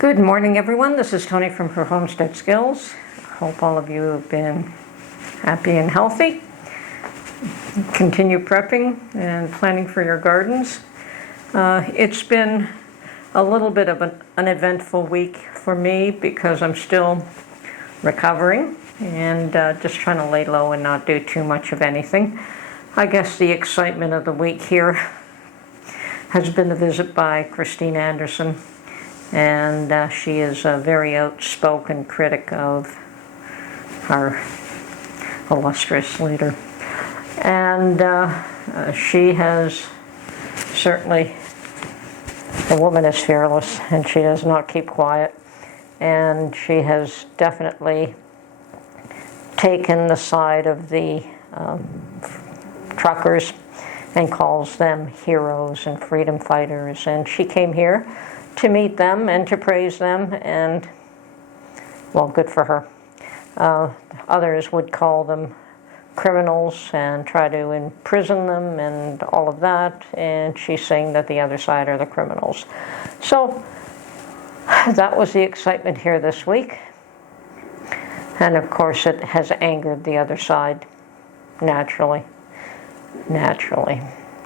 Good morning, everyone. This is Tony from her Homestead Skills. Hope all of you have been happy and healthy. Continue prepping and planning for your gardens. It's been a little bit of an uneventful week for me because I'm still recovering and just trying to lay low and not do too much of anything. I guess the excitement of the week here has been a visit by Christine Anderson. And she is a very outspoken critic of our illustrious leader. And she has certainly, the woman is fearless and she does not keep quiet. And she has definitely taken the side of the truckers and calls them heroes and freedom fighters. And she came here to meet them and to praise them, and, well, good for her. Others would call them criminals and try to imprison them and all of that, and she's saying that the other side are the criminals. So that was the excitement here this week, and of course it has angered the other side, naturally.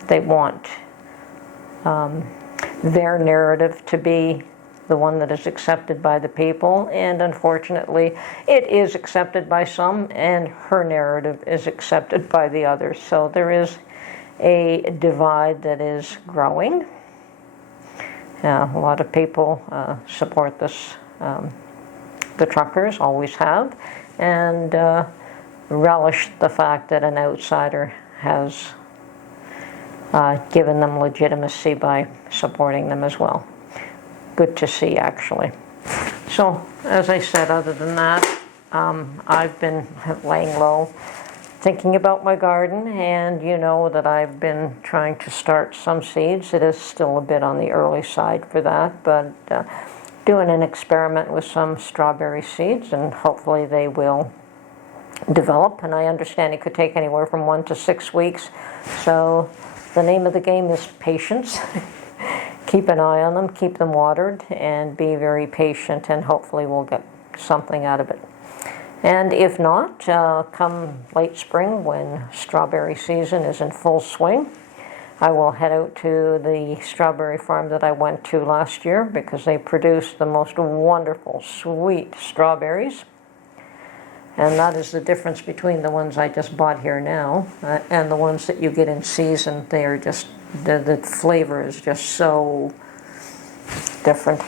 They want their narrative to be the one that is accepted by the people, and unfortunately it is accepted by some and her narrative is accepted by the others. So there is a divide that is growing. A lot of people support this, the truckers always have, and relish the fact that an outsider has given them legitimacy by supporting them as well. Good to see, actually. So, as I said, other than that, I've been laying low, thinking about my garden, and you know that I've been trying to start some seeds. It is still a bit on the early side for that, but doing an experiment with some strawberry seeds, and hopefully they will develop. And I understand it could take anywhere from 1 to 6 weeks, so the name of the game is patience. Keep an eye on them, keep them watered, and be very patient, and hopefully we'll get something out of it. And if not, come late spring when strawberry season is in full swing, I will head out to the strawberry farm that I went to last year because they produce the most wonderful, sweet strawberries. And that is the difference between the ones I just bought here now and the ones that you get in season. They are just, the flavor is just so different.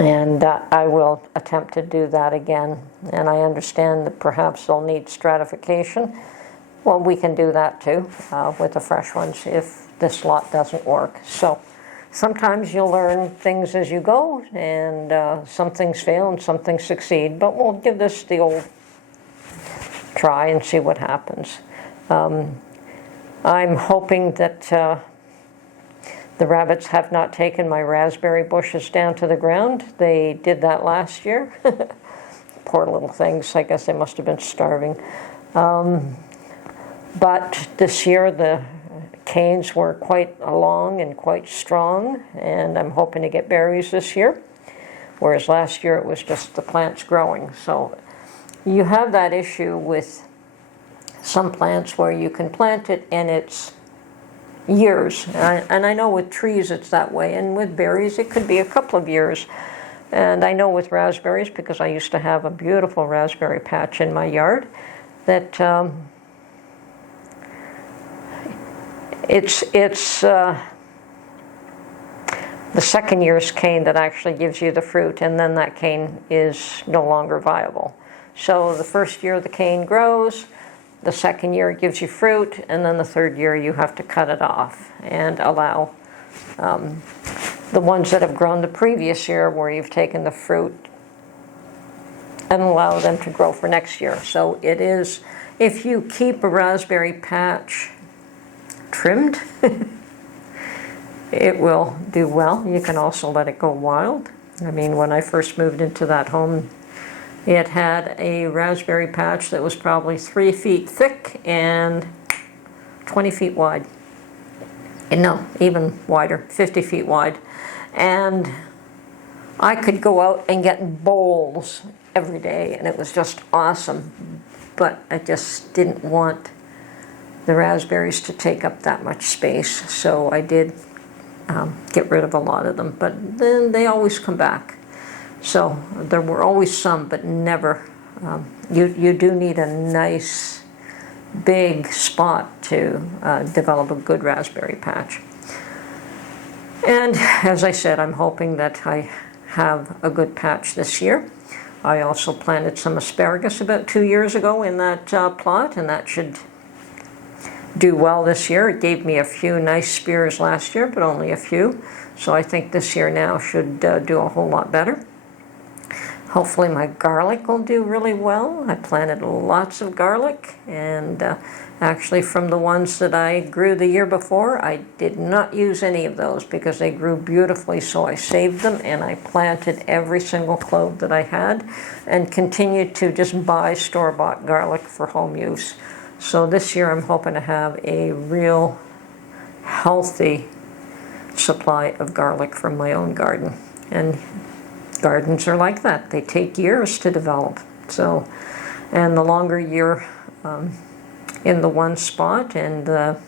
And I will attempt to do that again. And I understand that perhaps they'll need stratification. Well, we can do that too with the fresh ones if this lot doesn't work. So sometimes you'll learn things as you go, and some things fail and some things succeed, but we'll give this the old try and see what happens. I'm hoping that the rabbits have not taken my raspberry bushes down to the ground. They did that last year. Poor little things. I guess they must have been starving. But this year the canes were quite long and quite strong, and I'm hoping to get berries this year, whereas last year it was just the plants growing. So you have that issue with some plants where you can plant it and it's years, and I know with trees it's that way, and with berries it could be a couple of years. And I know with raspberries, because I used to have a beautiful raspberry patch in my yard, that it's the second year's cane that actually gives you the fruit, and then that cane is no longer viable. So the first year the cane grows, the second year it gives you fruit, and then the third year you have to cut it off and allow the ones that have grown the previous year, where you've taken the fruit, and allow them to grow for next year. So it is, if you keep a raspberry patch trimmed, it will do well. You can also let it go wild. I mean, when I first moved into that home, it had a raspberry patch that was probably 3 feet thick and 20 feet wide. And no, even wider, 50 feet wide. And I could go out and get bowls every day, and it was just awesome. But I just didn't want the raspberries to take up that much space, so I did get rid of a lot of them. But then they always come back. So there were always some, but never. You do need a nice big spot to develop a good raspberry patch. And as I said, I'm hoping that I have a good patch this year. I also planted some asparagus about 2 years ago in that plot, and that should do well this year. It gave me a few nice spears last year, but only a few. So I think this year now should do a whole lot better. Hopefully my garlic will do really well. I planted lots of garlic, and actually from the ones that I grew the year before, I did not use any of those because they grew beautifully, so I saved them and I planted every single clove that I had and continued to just buy store-bought garlic for home use. So this year I'm hoping to have a real healthy supply of garlic from my own garden. And gardens are like that. They take years to develop. So, and the longer you're in the one spot, and the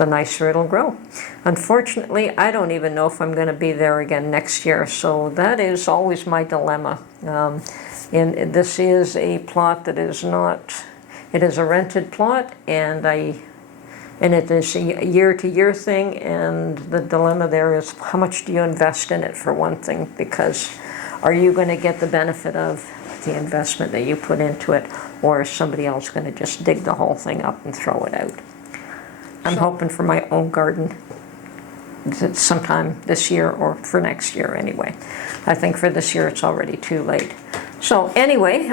nicer it'll grow. Unfortunately, I don't even know if I'm going to be there again next year. So that is always my dilemma. And this is a plot that is not, it is a rented plot, and it is a year-to-year thing, and the dilemma there is how much do you invest in it, for one thing, because are you going to get the benefit of the investment that you put into it, or is somebody else going to just dig the whole thing up and throw it out? I'm hoping for my own garden sometime this year, or for next year anyway. I think for this year it's already too late. So anyway,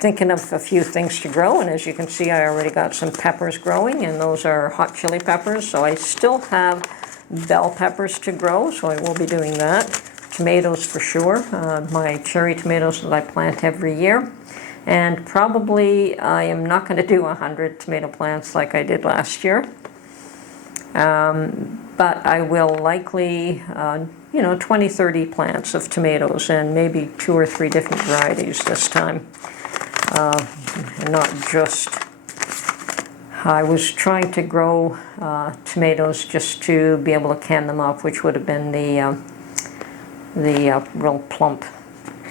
thinking of a few things to grow, and as you can see I already got some peppers growing, and those are hot chili peppers. So I still have bell peppers to grow, so I will be doing that. Tomatoes for sure, my cherry tomatoes that I plant every year. And probably I am not going to do 100 tomato plants like I did last year. But I will likely, 20, 30 plants of tomatoes, and maybe 2 or 3 different varieties this time. Not just, I was trying to grow tomatoes just to be able to can them up, which would have been the real plump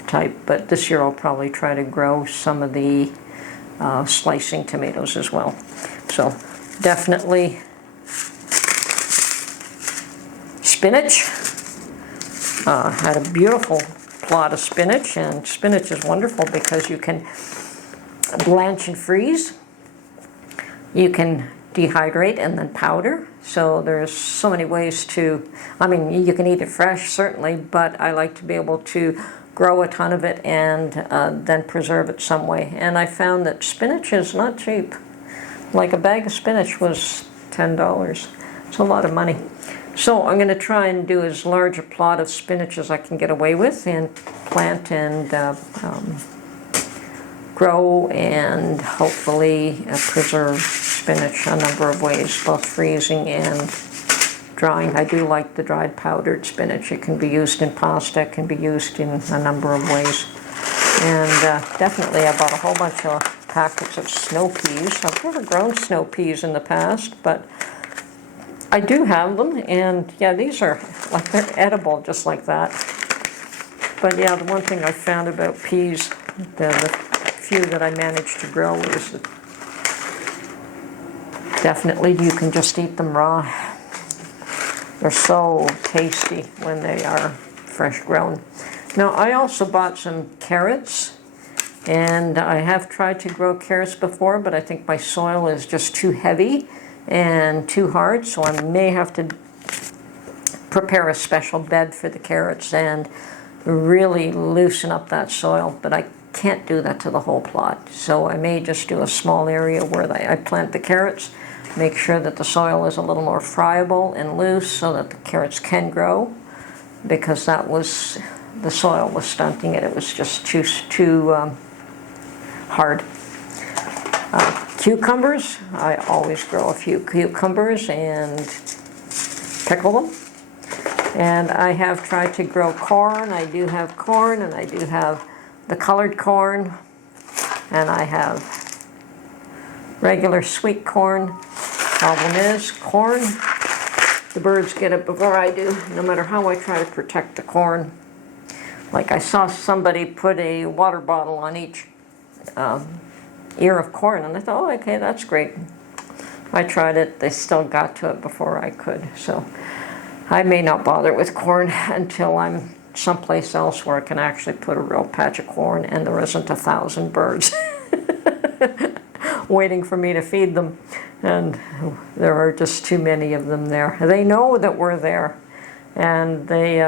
type, but this year I'll probably try to grow some of the slicing tomatoes as well. So definitely spinach. Had a beautiful plot of spinach, and spinach is wonderful because you can blanch and freeze. You can dehydrate and then powder. So there's so many ways to, I mean, you can eat it fresh certainly, but I like to be able to grow a ton of it and then preserve it some way. And I found that spinach is not cheap. Like a bag of spinach was $10. It's a lot of money. So I'm going to try and do as large a plot of spinach as I can get away with, and plant and grow and hopefully preserve spinach a number of ways, both freezing and drying. I do like the dried powdered spinach. It can be used in pasta, it can be used in a number of ways. And definitely I bought a whole bunch of packets of snow peas. I've never grown snow peas in the past, but I do have them, and yeah, these are like, they're edible just like that. But yeah, the one thing I found about peas, the few that I managed to grow, is that definitely you can just eat them raw. They're so tasty when they are fresh grown. Now I also bought some carrots, and I have tried to grow carrots before, but I think my soil is just too heavy and too hard, so I may have to prepare a special bed for the carrots and really loosen up that soil, but I can't do that to the whole plot. So I may just do a small area where I plant the carrots, make sure that the soil is a little more friable and loose so that the carrots can grow, because that was, the soil was stunting it. It was just too hard. Cucumbers, I always grow a few cucumbers and pickle them. And I have tried to grow corn. I do have corn, and I do have the colored corn, and I have regular sweet corn. Problem is, corn, the birds get it before I do, no matter how I try to protect the corn. Like I saw somebody put a water bottle on each ear of corn, and I thought, oh, okay, that's great. I tried it, they still got to it before I could. So I may not bother with corn until I'm someplace else where I can actually put a real patch of corn and there isn't 1,000 birds waiting for me to feed them. And there are just too many of them there. They know that we're there, and they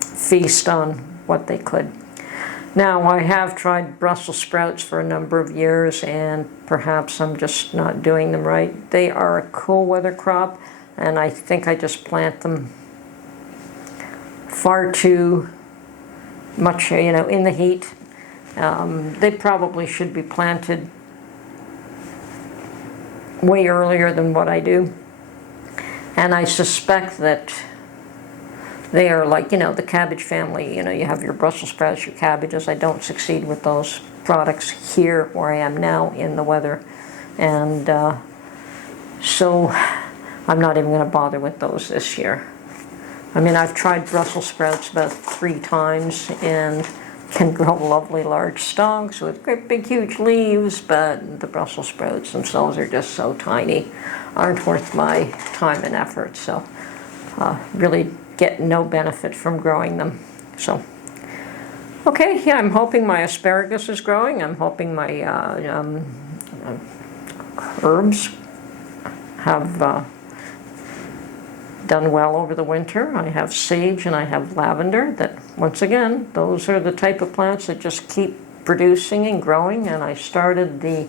feast on what they could. Now, I have tried Brussels sprouts for a number of years, and perhaps I'm just not doing them right. They are a cool weather crop, and I think I just plant them far too much, you know, in the heat. They probably should be planted way earlier than what I do. And I suspect that they are like, you know, the cabbage family. You know, you have your Brussels sprouts, your cabbages. I don't succeed with those products here where I am now in the weather. And so I'm not even going to bother with those this year. I mean, I've tried Brussels sprouts about 3 times and can grow lovely large stalks with great big huge leaves, but the Brussels sprouts themselves are just so tiny, aren't worth my time and effort. So really get no benefit from growing them. So okay, yeah, I'm hoping my asparagus is growing. I'm hoping my herbs have done well over the winter. I have sage and I have lavender that, once again, those are the type of plants that just keep producing and growing. And I started the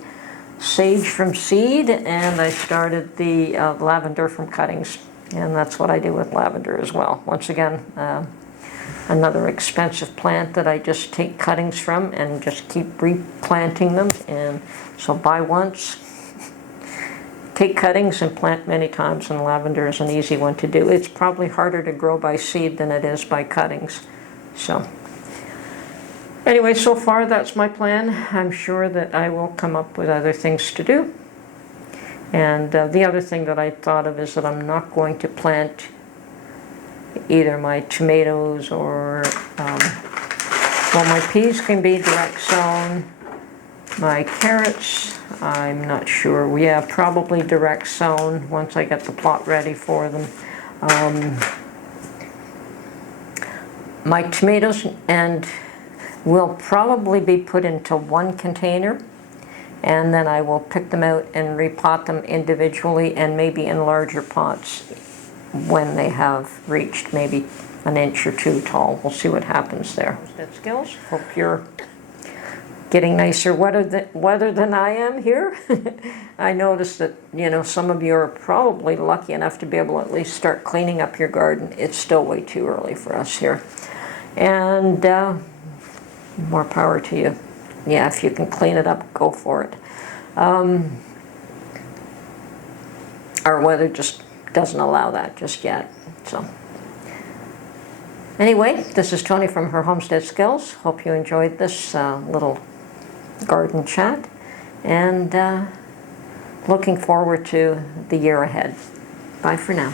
sage from seed, and I started the lavender from cuttings. And that's what I do with lavender as well. Once again, another expensive plant that I just take cuttings from and just keep replanting them. And so buy once, take cuttings and plant many times, and lavender is an easy one to do. It's probably harder to grow by seed than it is by cuttings. So anyway, so far that's my plan. I'm sure that I will come up with other things to do. And the other thing that I thought of is that I'm not going to plant either my tomatoes or, well, my peas can be direct sown. My carrots, I'm not sure. Yeah, probably direct sown once I get the plot ready for them. My tomatoes and will probably be put into one container, and then I will pick them out and repot them individually and maybe in larger pots when they have reached maybe an inch or 2 tall. We'll see what happens there. Homestead skills. Hope you're getting nicer weather than I am here. I noticed that, you know, some of you are probably lucky enough to be able to at least start cleaning up your garden. It's still way too early for us here. And more power to you. Yeah, if you can clean it up, go for it. Our weather just doesn't allow that just yet. So anyway, this is Tony from Her Homestead Skills. Hope you enjoyed this little garden chat, and looking forward to the year ahead. Bye for now.